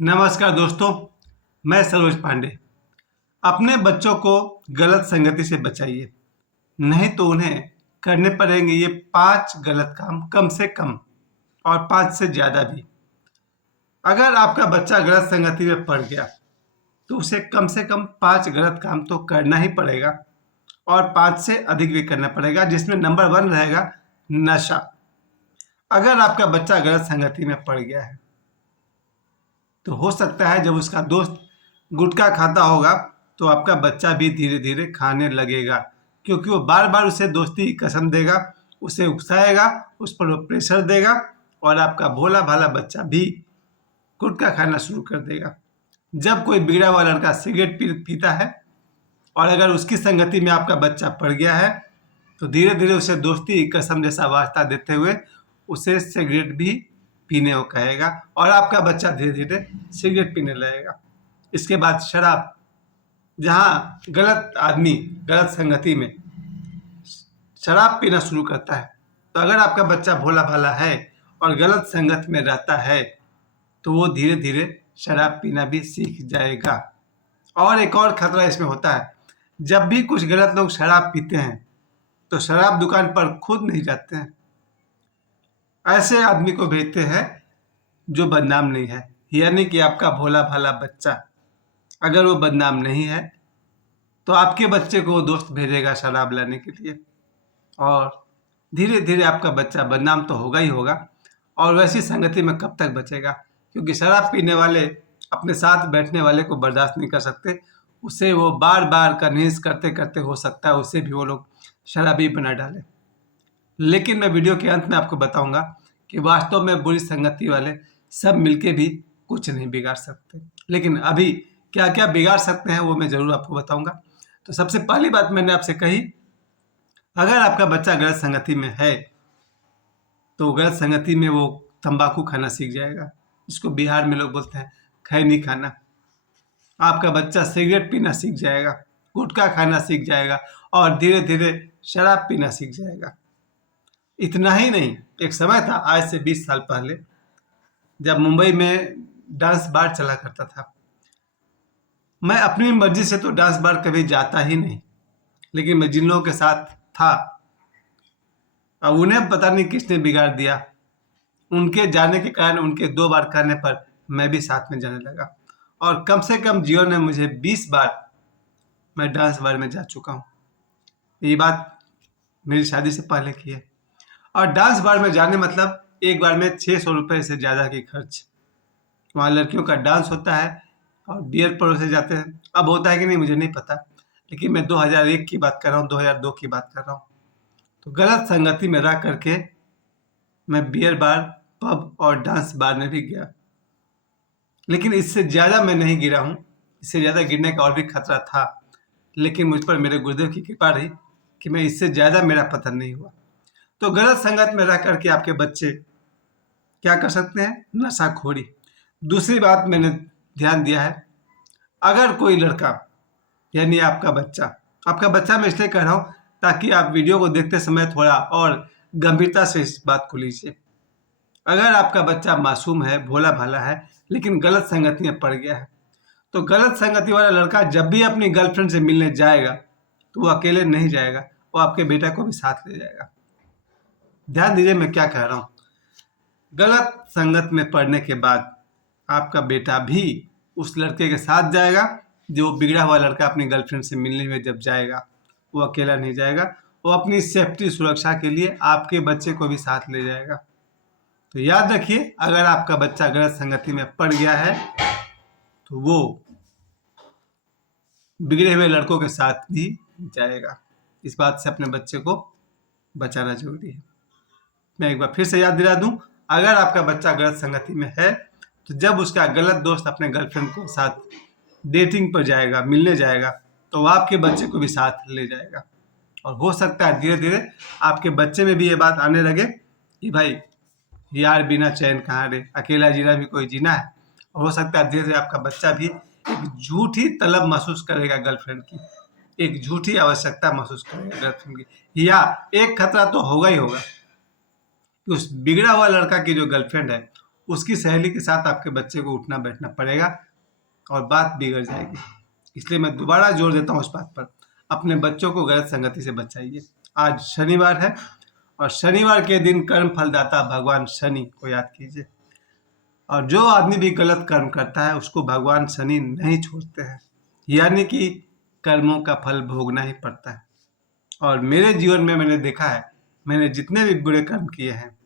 नमस्कार दोस्तों, मैं सरोज पांडे। अपने बच्चों को गलत संगति से बचाइए, नहीं तो उन्हें करने पड़ेंगे ये 5 गलत काम कम से कम और 5 से ज़्यादा भी। अगर आपका बच्चा गलत संगति में पड़ गया तो उसे कम से कम 5 गलत काम तो करना ही पड़ेगा और 5 से अधिक भी करना पड़ेगा, जिसमें नंबर 1 रहेगा नशा। अगर आपका बच्चा गलत संगति में पड़ गया है तो हो सकता है जब उसका दोस्त गुटखा खाता होगा तो आपका बच्चा भी धीरे धीरे खाने लगेगा, क्योंकि वो बार बार उसे दोस्ती की कसम देगा, उसे उकसाएगा, उस पर वो प्रेशर देगा और आपका भोला भाला बच्चा भी गुटखा खाना शुरू कर देगा। जब कोई बिगड़ा हुआ लड़का सिगरेट पीता है और अगर उसकी संगति में आपका बच्चा पड़ गया है तो धीरे धीरे उसे दोस्ती की कसम जैसा वास्ता देते हुए उसे सिगरेट भी पीने को कहेगा और आपका बच्चा धीरे धीरे सिगरेट पीने लगेगा। इसके बाद शराब, जहाँ गलत आदमी गलत संगति में शराब पीना शुरू करता है, तो अगर आपका बच्चा भोला भाला है और गलत संगत में रहता है तो वो धीरे धीरे शराब पीना भी सीख जाएगा। और एक और खतरा इसमें होता है, जब भी कुछ गलत लोग शराब पीते हैं तो शराब दुकान पर खुद नहीं जाते हैं, ऐसे आदमी को भेजते हैं जो बदनाम नहीं है। यानी कि आपका भोला भाला बच्चा अगर वो बदनाम नहीं है तो आपके बच्चे को वो दोस्त भेजेगा शराब लाने के लिए और धीरे धीरे आपका बच्चा बदनाम तो होगा ही होगा। और वैसी संगति में कब तक बचेगा, क्योंकि शराब पीने वाले अपने साथ बैठने वाले को बर्दाश्त नहीं कर सकते, उसे वो बार बार कन्विंस करते करते हो सकता है उसे भी वो लोग शराबी बना डालें। लेकिन मैं वीडियो के अंत में आपको बताऊंगा कि वास्तव में बुरी संगति वाले सब मिलके भी कुछ नहीं बिगाड़ सकते, लेकिन अभी क्या क्या बिगाड़ सकते हैं वो मैं ज़रूर आपको बताऊंगा। तो सबसे पहली बात मैंने आपसे कही, अगर आपका बच्चा गलत संगति में है तो गलत संगति में वो तंबाकू खाना सीख जाएगा, जिसको बिहार में लोग बोलते हैं खैनी खाना। आपका बच्चा सिगरेट पीना सीख जाएगा, गुटखा खाना सीख जाएगा और धीरे धीरे शराब पीना सीख जाएगा। इतना ही नहीं, एक समय था आज से 20 साल पहले जब मुंबई में डांस बार चला करता था। मैं अपनी मर्जी से तो डांस बार कभी जाता ही नहीं, लेकिन मैं जिन लोगों के साथ था अब उन्हें पता नहीं किसने बिगाड़ दिया, उनके जाने के कारण उनके 2 बार करने पर मैं भी साथ में जाने लगा और कम से कम जीवन में मुझे 20 बार मैं डांस बार में जा चुका हूँ। ये बात मेरी शादी से पहले की है। और डांस बार में जाने मतलब एक बार में 600 रुपये से ज़्यादा की खर्च। वहाँ लड़कियों का डांस होता है और बियर परोसे जाते हैं। अब होता है कि नहीं मुझे नहीं पता, लेकिन मैं 2001 की बात कर रहा हूँ, 2002 की बात कर रहा हूँ। तो गलत संगति में रह करके मैं बियर बार, पब और डांस बार में भी गया, लेकिन इससे ज़्यादा मैं नहीं गिरा हूँ। इससे ज़्यादा गिरने का और भी खतरा था, लेकिन मुझ पर मेरे गुरुदेव की कृपा रही कि मैं इससे ज़्यादा मेरा पतन नहीं हुआ। तो गलत संगत में रह करके आपके बच्चे क्या कर सकते हैं, नशाखोरी। दूसरी बात मैंने ध्यान दिया है, अगर कोई लड़का यानी आपका बच्चा मैं इसलिए कह रहा हूँ ताकि आप वीडियो को देखते समय थोड़ा और गंभीरता से इस बात को लीजिए। अगर आपका बच्चा मासूम है, भोला भाला है, लेकिन गलत संगति में पड़ गया है, तो गलत संगति वाला लड़का जब भी अपनी गर्लफ्रेंड से मिलने जाएगा तो वो अकेले नहीं जाएगा, वो आपके बेटा को भी साथ ले जाएगा। ध्यान दीजिए मैं क्या कह रहा हूँ। गलत संगत में पड़ने के बाद आपका बेटा भी उस लड़के के साथ जाएगा, जो बिगड़ा हुआ लड़का अपनी गर्लफ्रेंड से मिलने में जब जाएगा वो अकेला नहीं जाएगा, वो अपनी सेफ्टी सुरक्षा के लिए आपके बच्चे को भी साथ ले जाएगा। तो याद रखिए, अगर आपका बच्चा गलत संगति में पड़ गया है तो वो बिगड़े हुए लड़कों के साथ भी जाएगा। इस बात से अपने बच्चे को बचाना जरूरी है। मैं एक बार फिर से याद दिला दूं, अगर आपका बच्चा गलत संगति में है तो जब उसका गलत दोस्त अपने गर्लफ्रेंड को साथ डेटिंग पर जाएगा, मिलने जाएगा, तो वो आपके बच्चे को भी साथ ले जाएगा। और हो सकता है धीरे धीरे आपके बच्चे में भी ये बात आने लगे कि भाई यार बिना चैन कहाँ रे, अकेला जीना भी कोई जीना है। और हो सकता है धीरे धीरे आपका बच्चा भी एक झूठी तलब महसूस करेगा गर्लफ्रेंड की, एक झूठी आवश्यकता महसूस करेगा गर्लफ्रेंड की। या एक खतरा तो होगा ही होगा कि उस बिगड़ा हुआ लड़का की जो गर्लफ्रेंड है उसकी सहेली के साथ आपके बच्चे को उठना बैठना पड़ेगा और बात बिगड़ जाएगी। इसलिए मैं दोबारा जोर देता हूँ उस बात पर, अपने बच्चों को गलत संगति से बचाइए। आज शनिवार है और शनिवार के दिन कर्म फलदाता भगवान शनि को याद कीजिए। और जो आदमी भी गलत कर्म करता है उसको भगवान शनि नहीं छोड़ते हैं, यानी कि कर्मों का फल भोगना ही पड़ता है। और मेरे जीवन में मैंने देखा है, मैंने जितने भी बुरे कर्म किए हैं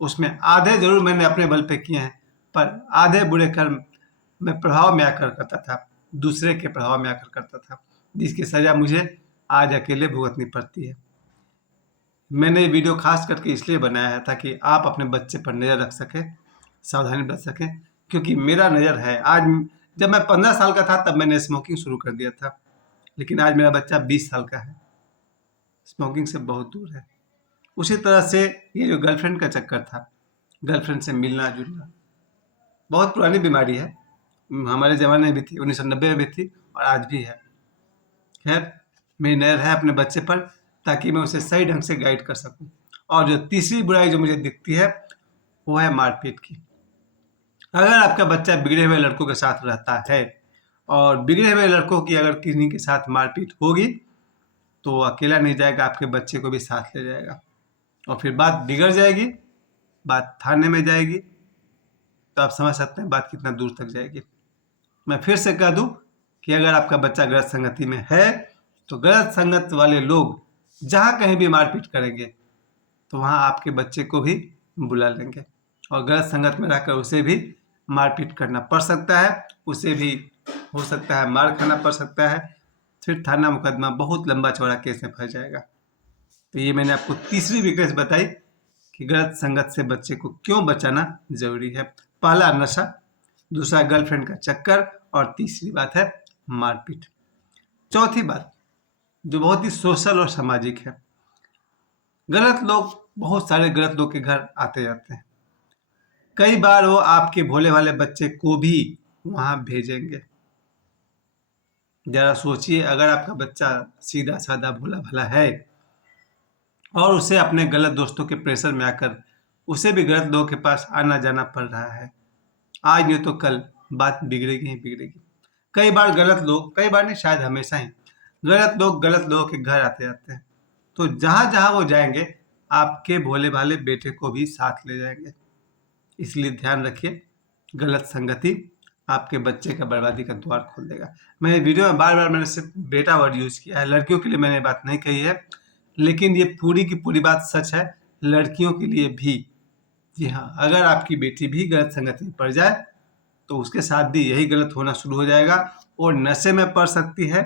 उसमें आधे जरूर मैंने अपने बल पे किए हैं, पर आधे बुरे कर्म मैं प्रभाव में आकर करता था, दूसरे के प्रभाव में आकर करता था, जिसकी सजा मुझे आज अकेले भुगतनी पड़ती है। मैंने ये वीडियो खास करके इसलिए बनाया है ताकि आप अपने बच्चे पर नज़र रख सकें, सावधानी बरत सकें, क्योंकि मेरा नज़र है। आज जब मैं 15 साल का था तब मैंने स्मोकिंग शुरू कर दिया था, लेकिन आज मेरा बच्चा 20 साल का है, स्मोकिंग से बहुत दूर है। उसी तरह से ये जो गर्लफ्रेंड का चक्कर था, गर्लफ्रेंड से मिलना जुलना, बहुत पुरानी बीमारी है, हमारे ज़माने में भी थी, 1990 में भी थी और आज भी है। खैर, मेरी नज़र है अपने बच्चे पर ताकि मैं उसे सही ढंग से गाइड कर सकूं। और जो तीसरी बुराई जो मुझे दिखती है वो है मारपीट की। अगर आपका बच्चा बिगड़े हुए लड़कों के साथ रहता है और बिगड़े हुए लड़कों की अगर किसी के साथ मारपीट होगी तो वो अकेला नहीं जाएगा, आपके बच्चे को भी साथ ले जाएगा और फिर बात बिगड़ जाएगी, बात थाने में जाएगी, तो आप समझ सकते हैं बात कितना दूर तक जाएगी। मैं फिर से कह दूं कि अगर आपका बच्चा गलत संगति में है तो गलत संगत वाले लोग जहाँ कहीं भी मारपीट करेंगे तो वहाँ आपके बच्चे को भी बुला लेंगे और गलत संगत में रहकर उसे भी मारपीट करना पड़ सकता है, उसे भी हो सकता है मार खाना पड़ सकता है, फिर थाना मुकदमा बहुत लंबा चौड़ा केस में फंस जाएगा। तो ये मैंने आपको तीसरी वीकनेस बताई कि गलत संगत से बच्चे को क्यों बचाना जरूरी है। पहला नशा, दूसरा गर्लफ्रेंड का चक्कर और तीसरी बात है मारपीट। चौथी बात जो बहुत ही सोशल और सामाजिक है, गलत लोग, बहुत सारे गलत लोग के घर आते जाते हैं। कई बार वो आपके भोले भाले बच्चे को भी वहां भेजेंगे। जरा सोचिए, अगर आपका बच्चा सीधा साधा भोला भाला है और उसे अपने गलत दोस्तों के प्रेशर में आकर उसे भी गलत लोगों के पास आना जाना पड़ रहा है, आज नहीं तो कल बात बिगड़ेगी ही बिगड़ेगी। कई बार गलत लोग, कई बार नहीं शायद हमेशा ही, गलत लोग गलत लोगों के घर आते जाते हैं, तो जहां जहां वो जाएंगे आपके भोले भाले बेटे को भी साथ ले जाएंगे। इसलिए ध्यान रखिए, गलत संगति आपके बच्चे का बर्बादी का द्वार खोल देगा। मैंने वीडियो में बार बार मैंने सिर्फ बेटा वर्ड यूज किया है, लड़कियों के लिए मैंने बात नहीं कही है, लेकिन ये पूरी की पूरी बात सच है लड़कियों के लिए भी। जी हाँ, अगर आपकी बेटी भी गलत संगति में पड़ जाए तो उसके साथ भी यही गलत होना शुरू हो जाएगा, और नशे में पड़ सकती है,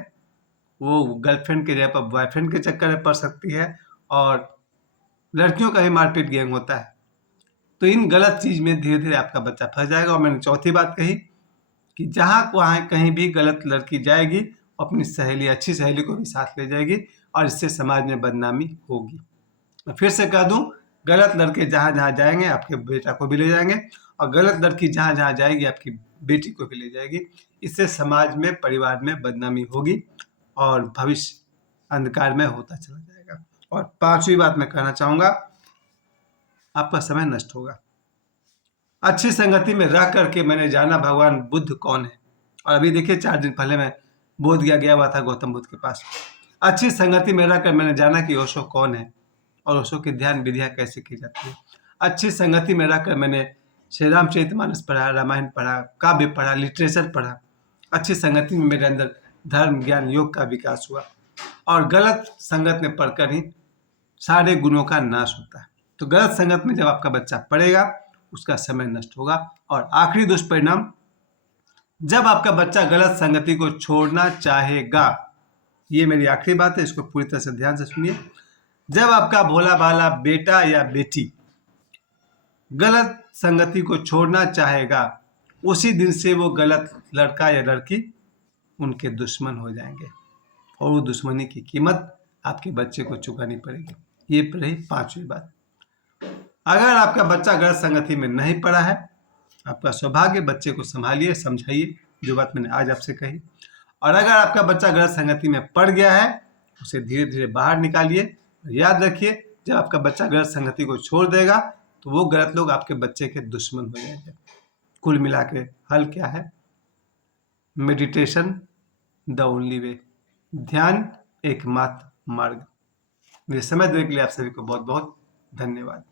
वो गर्लफ्रेंड के जगह पर बॉयफ्रेंड के चक्कर में पड़ सकती है, और लड़कियों का ही मारपीट गैंग होता है। तो इन गलत चीज में धीरे धीरे आपका बच्चा फंस जाएगा। और मैंने चौथी बात कही कि जहाँ वहाँ कहीं भी गलत लड़की जाएगी अपनी सहेली, अच्छी सहेली को भी साथ ले जाएगी और इससे समाज में बदनामी होगी। मैं फिर से कह दूं, गलत लड़के जहाँ जहाँ जाएंगे आपके बेटा को भी ले जाएंगे और गलत लड़की जहाँ जहाँ जाएगी आपकी बेटी को भी ले जाएगी। इससे समाज में, परिवार में बदनामी होगी और भविष्य अंधकार में होता चला जाएगा। और पांचवी बात मैं कहना चाहूंगा, आपका समय नष्ट होगा। अच्छी संगति में रह करके मैंने जाना भगवान बुद्ध कौन है। और अभी देखिए 4 दिन पहले मैं बोध गया हुआ था गौतम बुद्ध के पास। अच्छी संगति में रहकर मैंने जाना कि ओशो कौन है और ओशो की ध्यान विधियाँ कैसे की जाती है। अच्छी संगति में रहकर मैंने श्री रामचरितमानस पढ़ा, रामायण पढ़ा, काव्य पढ़ा, लिटरेचर पढ़ा। अच्छी संगति में मेरे अंदर धर्म, ज्ञान, योग का विकास हुआ। और गलत संगत में पढ़कर ही सारे गुणों का नाश होता है। तो गलत संगत में जब आपका बच्चा पढ़ेगा उसका समय नष्ट होगा। और आखिरी दुष्परिणाम, जब आपका बच्चा गलत संगति को छोड़ना चाहेगा, ये मेरी आखिरी बात है, इसको पूरी तरह से ध्यान से सुनिए। जब आपका भोला भाला बेटा या बेटी गलत संगति को छोड़ना चाहेगा, उसी दिन से वो गलत लड़का या लड़की उनके दुश्मन हो जाएंगे और वो दुश्मनी की कीमत आपके बच्चे को चुकानी पड़ेगी। ये रही पांचवी बात। अगर आपका बच्चा गलत संगति में नहीं पड़ा है, आपका सौभाग्य, बच्चे को संभालिए, समझाइए जो बात मैंने आज आपसे कही। और अगर आपका बच्चा गलत संगति में पड़ गया है, उसे धीरे धीरे बाहर निकालिए। याद रखिए, जब आपका बच्चा गलत संगति को छोड़ देगा तो वो गलत लोग आपके बच्चे के दुश्मन हो जाएंगे। कुल मिला के हल क्या है? मेडिटेशन द ओनली वे, ध्यान एकमात्र मार्ग। मेरे समय देने के लिए आप सभी को बहुत बहुत धन्यवाद।